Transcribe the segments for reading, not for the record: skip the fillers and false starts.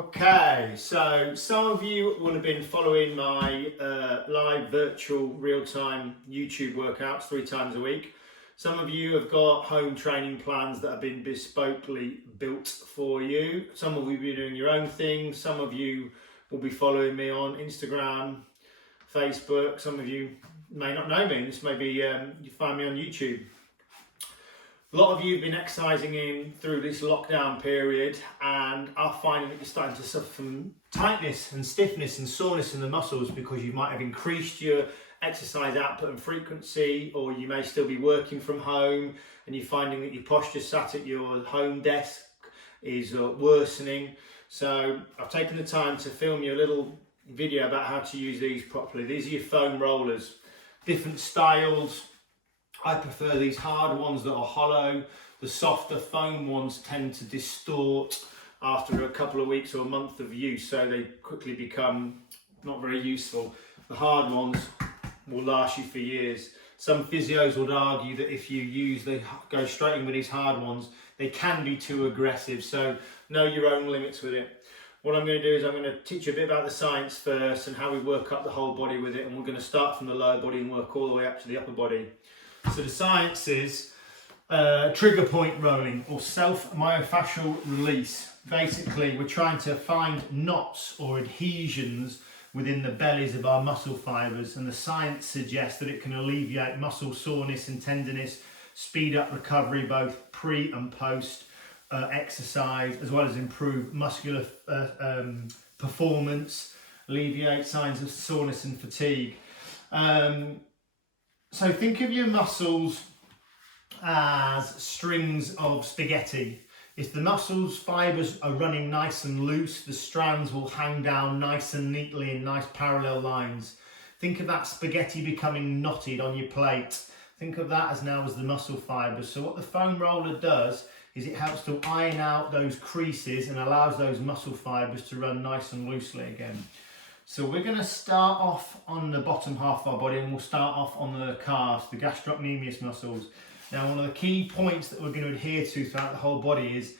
Okay, so some of you will have been following my live virtual real-time YouTube workouts 3 times a week. Some of you have got home training plans that have been bespokely built for you. Some of you will be doing your own thing. Some of you will be following me on Instagram, Facebook. Some of you may not know me. This may be you find me on YouTube. A lot of you have been exercising in through this lockdown period and are finding that you're starting to suffer from tightness and stiffness and soreness in the muscles because you might have increased your exercise output and frequency, or you may still be working from home and you're finding that your posture sat at your home desk is worsening. So I've taken the time to film you a little video about how to use these properly. These are your foam rollers, different styles. I prefer these hard ones that are hollow. The softer foam ones tend to distort after a couple of weeks or a month of use, so they quickly become not very useful. The hard ones will last you for years. Some physios would argue that if you go straight in with these hard ones, they can be too aggressive, so know your own limits with it. What I'm going to do is I'm going to teach you a bit about the science first and how we work up the whole body with it, and we're going to start from the lower body and work all the way up to the upper body. So the science is trigger point rolling or self-myofascial release. Basically, we're trying to find knots or adhesions within the bellies of our muscle fibres, and the science suggests that it can alleviate muscle soreness and tenderness, speed up recovery both pre and post exercise, as well as improve muscular performance, alleviate signs of soreness and fatigue. So think of your muscles as strings of spaghetti. If the muscles fibres are running nice and loose, the strands will hang down nice and neatly in nice parallel lines. Think of that spaghetti becoming knotted on your plate. Think of that as the muscle fibres. So what the foam roller does is it helps to iron out those creases and allows those muscle fibres to run nice and loosely again. So we're going to start off on the bottom half of our body, and we'll start off on the calves, the gastrocnemius muscles. Now, one of the key points that we're going to adhere to throughout the whole body is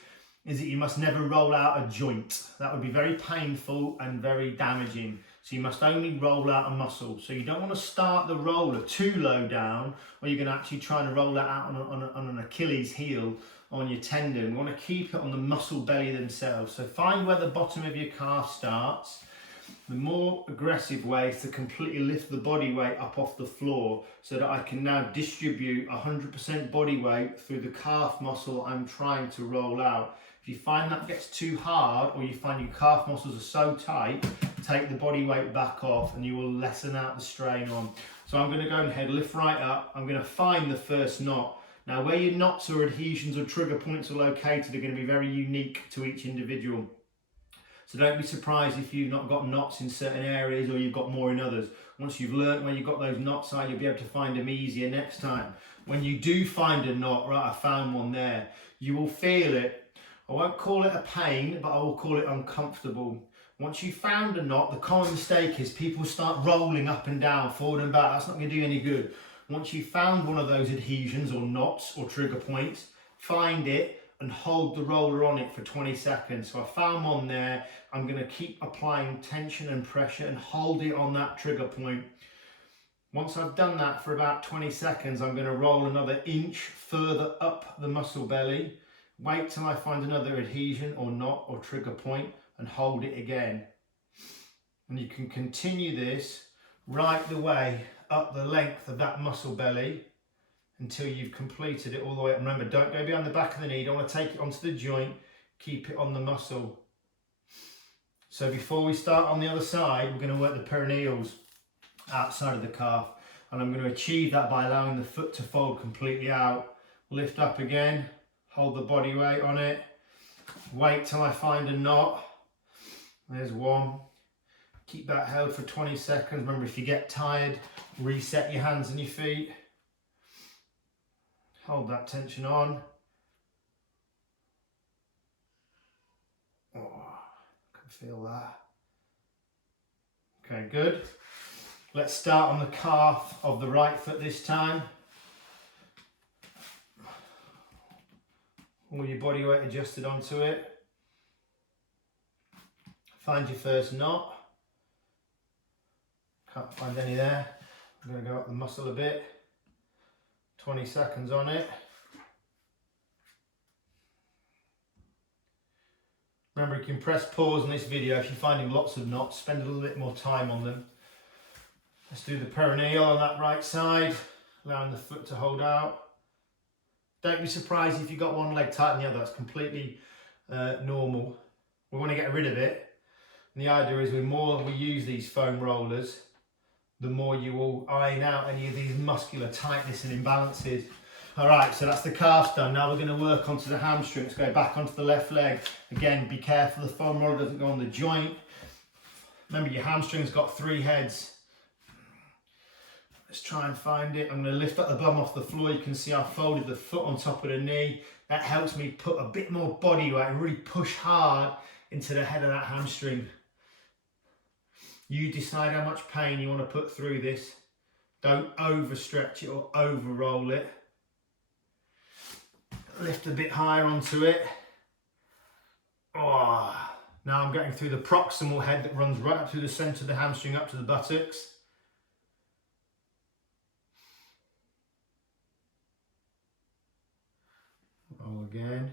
that you must never roll out a joint. That would be very painful and very damaging. So you must only roll out a muscle. So you don't want to start the roller too low down, or you're going to actually try to roll that out on an Achilles heel on your tendon. We want to keep it on the muscle belly themselves. So find where the bottom of your calf starts. The more aggressive way is to completely lift the body weight up off the floor so that I can now distribute 100% body weight through the calf muscle I'm trying to roll out. If you find that gets too hard, or you find your calf muscles are so tight, take the body weight back off and you will lessen out the strain on. So I'm going to go ahead, lift right up. I'm going to find the first knot. Now, where your knots or adhesions or trigger points are located are going to be very unique to each individual. So don't be surprised if you've not got knots in certain areas or you've got more in others. Once you've learnt where you've got those knots are, you'll be able to find them easier next time. When you do find a knot, right, I found one there, you will feel it. I won't call it a pain, but I will call it uncomfortable. Once you've found a knot, the common mistake is people start rolling up and down, forward and back. That's not going to do any good. Once you've found one of those adhesions or knots or trigger points, find it and hold the roller on it for 20 seconds. So I found one there. I'm going to keep applying tension and pressure and hold it on that trigger point. Once I've done that for about 20 seconds, I'm going to roll another inch further up the muscle belly. Wait till I find another adhesion or knot or trigger point and hold it again. And you can continue this right the way up the length of that muscle belly until you've completed it all the way up. Remember, don't go behind the back of the knee. You don't want to take it onto the joint. Keep it on the muscle. So before we start on the other side, we're going to work the perineals outside of the calf. And I'm going to achieve that by allowing the foot to fold completely out. Lift up again. Hold the body weight on it. Wait till I find a knot. There's one. Keep that held for 20 seconds. Remember, if you get tired, reset your hands and your feet. Hold that tension on. Oh, I can feel that. Okay, good. Let's start on the calf of the right foot this time. All your body weight adjusted onto it. Find your first knot. Can't find any there. I'm going to go up the muscle a bit. 20 seconds on it. Remember, you can press pause on this video if you're finding lots of knots, spend a little bit more time on them. Let's do the perineal on that right side, allowing the foot to hold out. Don't be surprised if you've got one leg tighter than the other, that's completely normal. We want to get rid of it. And the idea is the more we use these foam rollers, the more you will iron out any of these muscular tightness and imbalances. All right, so that's the calf done. Now we're going to work onto the hamstring. Let's go back onto the left leg. Again, be careful the foam roller doesn't go on the joint. Remember, your hamstring's got 3 heads. Let's try and find it. I'm going to lift up the bum off the floor. You can see I've folded the foot on top of the knee. That helps me put a bit more body weight and really push hard into the head of that hamstring. You decide how much pain you want to put through this. Don't overstretch it or over roll it. Lift a bit higher onto it. Oh, now I'm getting through the proximal head that runs right up through the centre of the hamstring up to the buttocks. Roll again.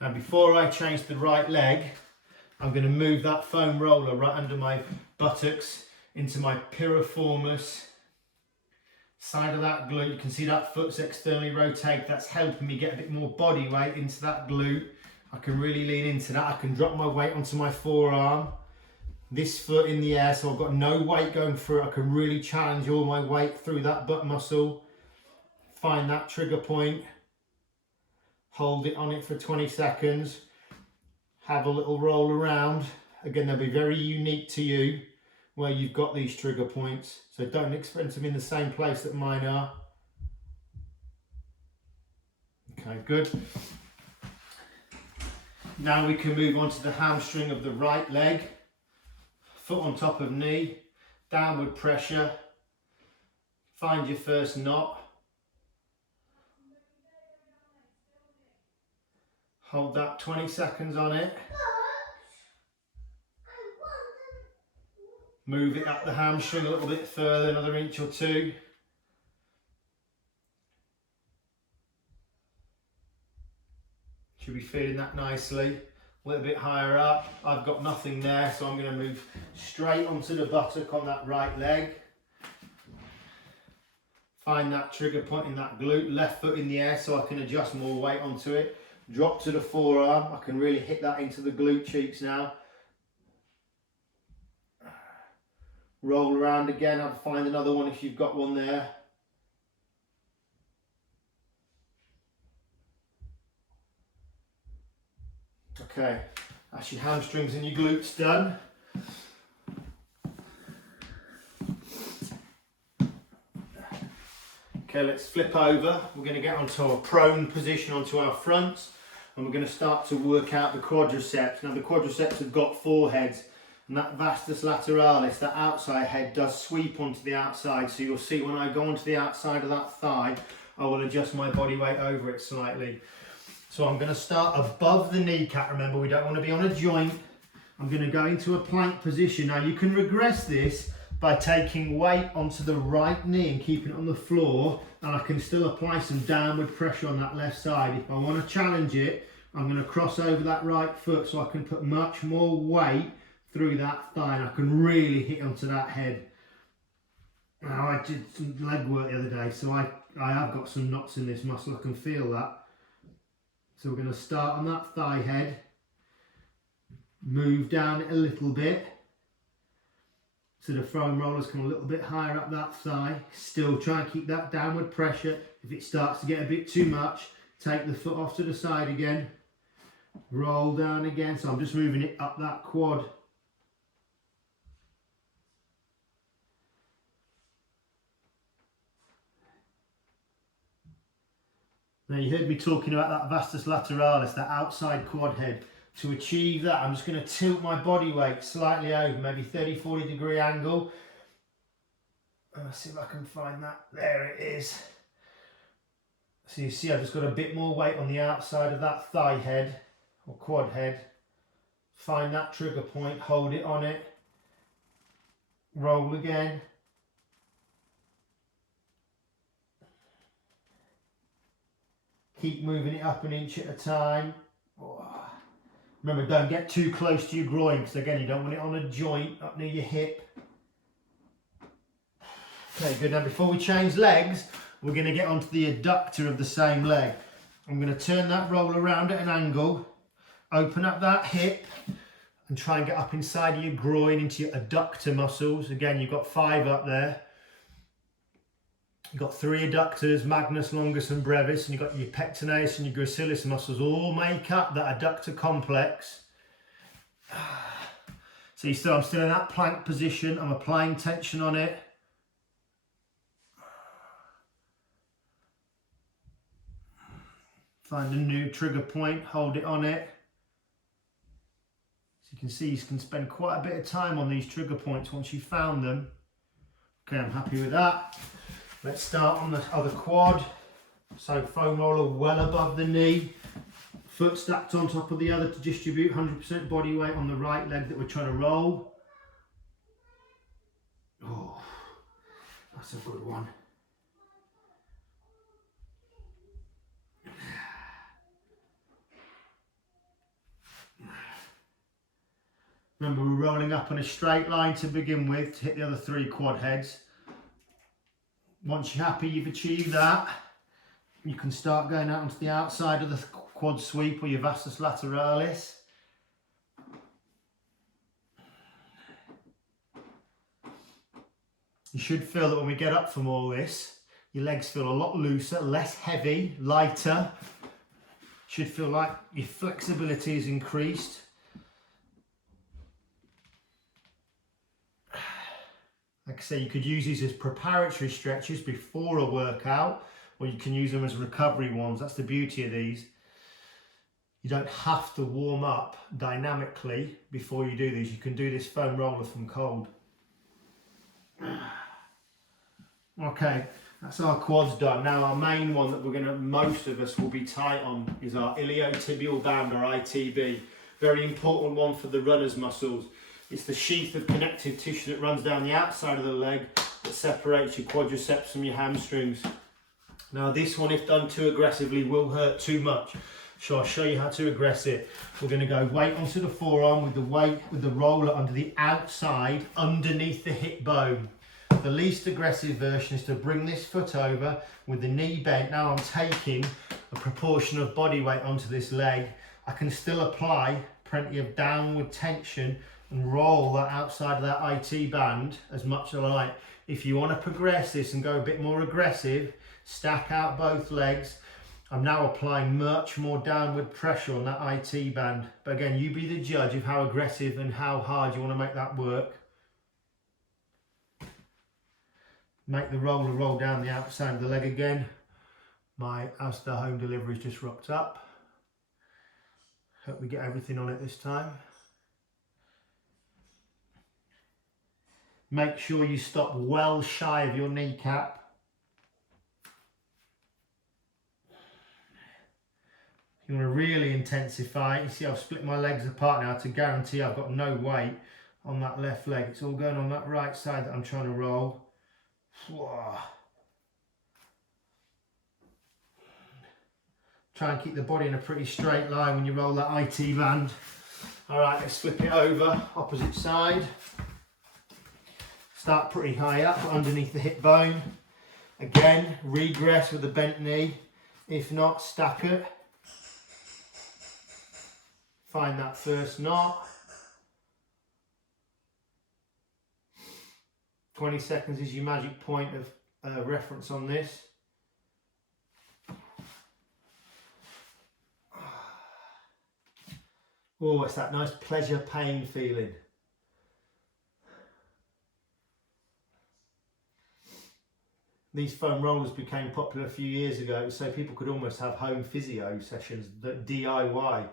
Now before I change the right leg, I'm going to move that foam roller right under my buttocks into my piriformis. Side of that glute, you can see that foot's externally rotated. That's helping me get a bit more body weight into that glute. I can really lean into that. I can drop my weight onto my forearm. This foot in the air, so I've got no weight going through it. I can really challenge all my weight through that butt muscle. Find that trigger point. Hold it on it for 20 seconds. Have a little roll around. Again, they'll be very unique to you where you've got these trigger points, so don't expect them in the same place that mine are. Okay, good. Now we can move on to the hamstring of the right leg. Foot on top of knee, downward pressure. Find your first knot. Hold that 20 seconds on it. Move it up the hamstring a little bit further, another inch or 2. Should be feeling that nicely. A little bit higher up. I've got nothing there, so I'm going to move straight onto the buttock on that right leg. Find that trigger point in that glute. Left foot in the air so I can adjust more weight onto it. Drop to the forearm. I can really hit that into the glute cheeks now. Roll around again, I'll find another one if you've got one there. Okay, that's your hamstrings and your glutes done. Okay, let's flip over. We're going to get onto our prone position, onto our fronts, and we're going to start to work out the quadriceps. Now the quadriceps have got 4 heads. And that vastus lateralis, that outside head, does sweep onto the outside. So you'll see when I go onto the outside of that thigh, I will adjust my body weight over it slightly. So I'm going to start above the kneecap. Remember, we don't want to be on a joint. I'm going to go into a plank position. Now you can regress this by taking weight onto the right knee and keeping it on the floor. And I can still apply some downward pressure on that left side. If I want to challenge it, I'm going to cross over that right foot so I can put much more weight through that thigh, and I can really hit onto that head. Now I did some leg work the other day, so I have got some knots in this muscle. I can feel that. So we're going to start on that thigh head, move down it a little bit, so the foam rollers come a little bit higher up that thigh. Still try and keep that downward pressure. If it starts to get a bit too much, take the foot off to the side again, roll down again. So I'm just moving it up that quad. Now you heard me talking about that vastus lateralis, that outside quad head. To achieve that, I'm just going to tilt my body weight slightly over, maybe 30-40 degree angle. And let's see if I can find that. There it is. So you see I've just got a bit more weight on the outside of that thigh head, or quad head. Find that trigger point, hold it on it, roll again. Keep moving it up an inch at a time. Remember, don't get too close to your groin, because again, you don't want it on a joint up near your hip. Okay, good. Now before we change legs, we're going to get onto the adductor of the same leg. I'm going to turn that roll around at an angle, open up that hip, and try and get up inside of your groin into your adductor muscles. Again, you've got 5 up there. You've got 3 adductors, magnus, longus and brevis, and you've got your pectineus and your gracilis muscles all make up that adductor complex. So I'm still in that plank position. I'm applying tension on it. Find a new trigger point, hold it on it. As you can see, you can spend quite a bit of time on these trigger points once you've found them. Okay, I'm happy with that. Let's start on the other quad. So foam roller well above the knee, foot stacked on top of the other to distribute 100% body weight on the right leg that we're trying to roll. Oh, that's a good one. Remember, we're rolling up on a straight line to begin with to hit the other 3 quad heads. Once you're happy you've achieved that, you can start going out onto the outside of the quad sweep or your vastus lateralis. You should feel that when we get up from all this, your legs feel a lot looser, less heavy, lighter. Should feel like your flexibility is increased. Like I say, you could use these as preparatory stretches before a workout, or you can use them as recovery ones. That's the beauty of these. You don't have to warm up dynamically before you do these. You can do this foam roller from cold. Okay, that's our quads done. Now our main one that most of us will be tight on is our iliotibial band, or ITB. Very important one for the runner's muscles. It's the sheath of connective tissue that runs down the outside of the leg that separates your quadriceps from your hamstrings. Now this one, if done too aggressively, will hurt too much. So I'll show you how to aggress it. We're going to go weight onto the forearm with the weight with the roller under the outside, underneath the hip bone. The least aggressive version is to bring this foot over with the knee bent. Now I'm taking a proportion of body weight onto this leg. I can still apply plenty of downward tension and roll that outside of that IT band as much as I like. If you want to progress this and go a bit more aggressive, stack out both legs. I'm now applying much more downward pressure on that IT band. But again, you be the judge of how aggressive and how hard you want to make that work. Make the roller roll down the outside of the leg again. My Asda home delivery is just rocked up. Hope we get everything on it this time. Make sure you stop well shy of your kneecap. You want to really intensify. You see I've split my legs apart now to guarantee I've got no weight on that left leg. It's all going on that right side that I'm trying to roll. Try and keep the body in a pretty straight line when you roll that IT band. Alright, let's flip it over, opposite side. Start pretty high up, underneath the hip bone. Again, regress with the bent knee. If not, stack it. Find that first knot. 20 seconds is your magic point of reference on this. Oh, it's that nice pleasure pain feeling. These foam rollers became popular a few years ago, so people could almost have home physio sessions, DIY.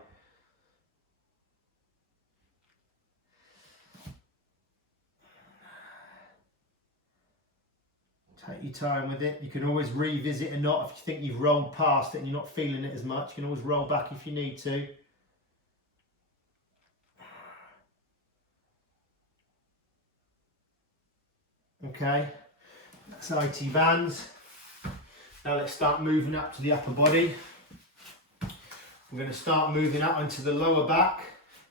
Take your time with it. You can always revisit a knot if you think you've rolled past it and you're not feeling it as much. You can always roll back if you need to. Okay, that's IT bands. Now let's start moving up to the upper body. We're going to start moving up into the lower back.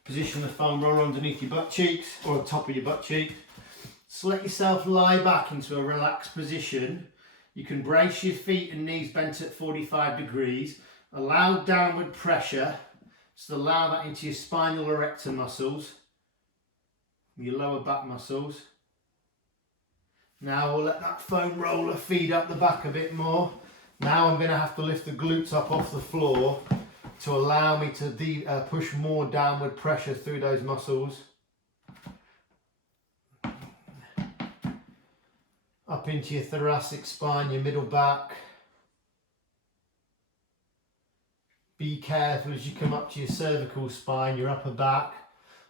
Position the foam roller underneath your butt cheeks, or the top of your butt cheek. So let yourself lie back into a relaxed position. You can brace your feet and knees bent at 45 degrees. Allow downward pressure. So allow that into your spinal erector muscles, your lower back muscles. Now we'll let that foam roller feed up the back a bit more. Now I'm going to have to lift the glutes up off the floor to allow me to push more downward pressure through those muscles. Up into your thoracic spine, your middle back. Be careful as you come up to your cervical spine, your upper back.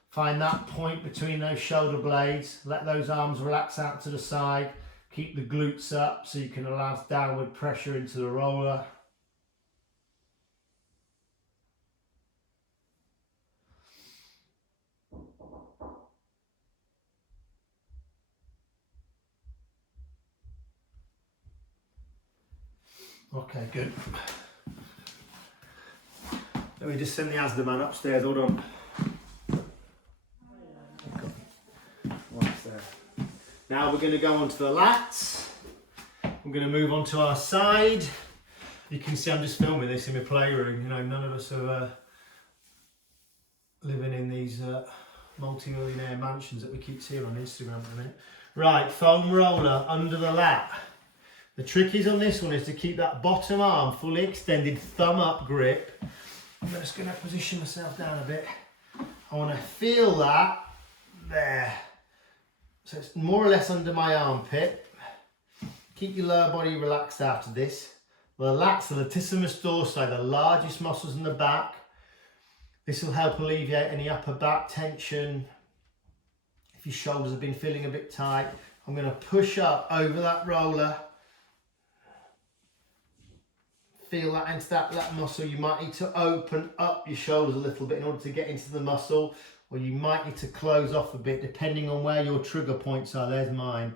Find that point between those shoulder blades. Let those arms relax out to the side. Keep the glutes up so you can allow downward pressure into the roller. Okay, good. Let me just send the Asda man upstairs, hold on. Now we're going to go onto the lats. We're going to move on to our side. You can see I'm just filming this in my playroom. You know, none of us are living in these multi-millionaire mansions that we keep seeing on Instagram at the minute. Right, foam roller under the lat. The trick is on this one is to keep that bottom arm fully extended, thumb up grip. I'm just going to position myself down a bit. I want to feel that there. So it's more or less under my armpit. Keep your lower body relaxed after this. The lats, the latissimus dorsi, the largest muscles in the back. This will help alleviate any upper back tension. If your shoulders have been feeling a bit tight, I'm going to push up over that roller. Feel that into that lat muscle. You might need to open up your shoulders a little bit in order to get into the muscle, or you might need to close off a bit depending on where your trigger points are. There's mine.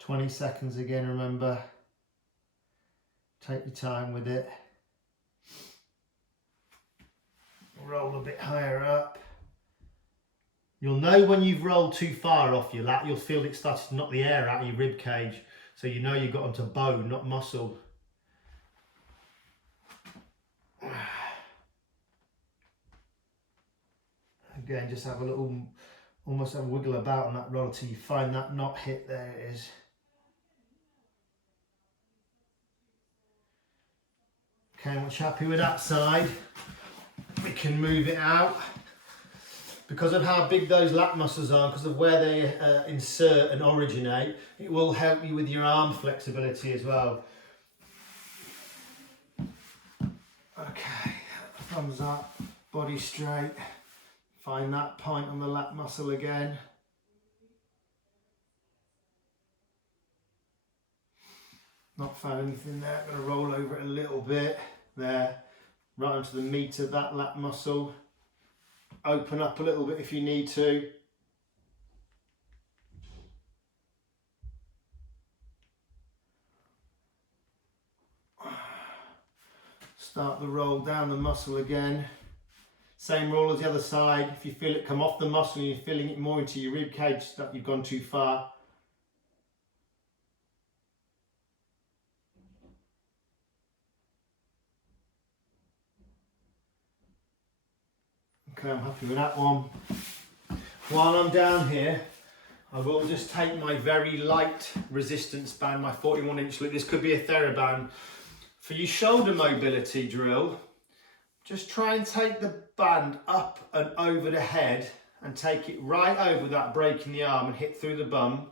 20 seconds again, remember. Take your time with it. Roll a bit higher up. You'll know when you've rolled too far off your lat. You'll feel it starting to knock the air out of your rib cage. So you know you've got onto bone, not muscle. Again, just have a little, almost a wiggle about on that roller till you find that knot hit. There it is. Okay, once you're happy with that side, we can move it out. Because of how big those lat muscles are, because of where they insert and originate, it will help you with your arm flexibility as well. Okay, thumbs up, body straight. Find that point on the lat muscle again. Not found anything there. I'm going to roll over it a little bit. There, right onto the meat of that lat muscle. Open up a little bit if you need to. Start the roll down the muscle again. Same roll as the other side. If you feel it come off the muscle and you're feeling it more into your rib cage, that you've gone too far. Okay, I'm happy with that one. While I'm down here, I will just take my very light resistance band, my 41-inch loop. This could be a TheraBand. For your shoulder mobility drill, just try and take the band up and over the head and take it right over that break in the arm and hit through the bum.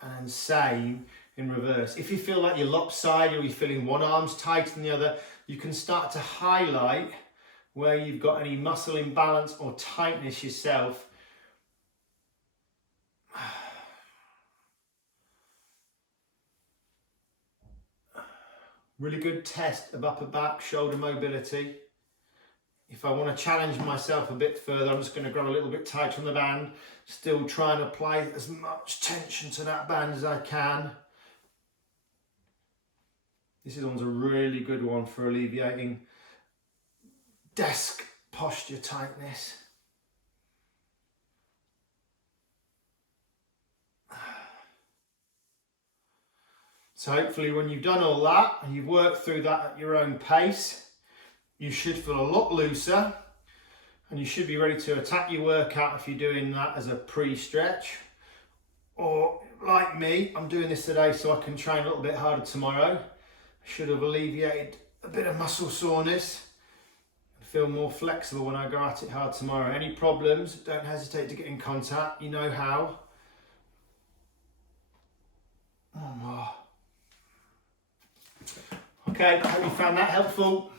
And same in reverse. If you feel like you're lopsided or you're feeling one arm's tighter than the other, you can start to highlight where you've got any muscle imbalance or tightness yourself. Really good test of upper back, shoulder mobility. If I want to challenge myself a bit further, I'm just going to grab a little bit tighter on the band, still trying to apply as much tension to that band as I can. This one's a really good one for alleviating desk posture tightness. So hopefully when you've done all that and you've worked through that at your own pace, you should feel a lot looser and you should be ready to attack your workout if you're doing that as a pre-stretch. Or like me, I'm doing this today so I can train a little bit harder tomorrow. I should have alleviated a bit of muscle soreness and feel more flexible when I go at it hard tomorrow. Any problems, don't hesitate to get in contact, you know how. One more. Okay, I hope you found that helpful.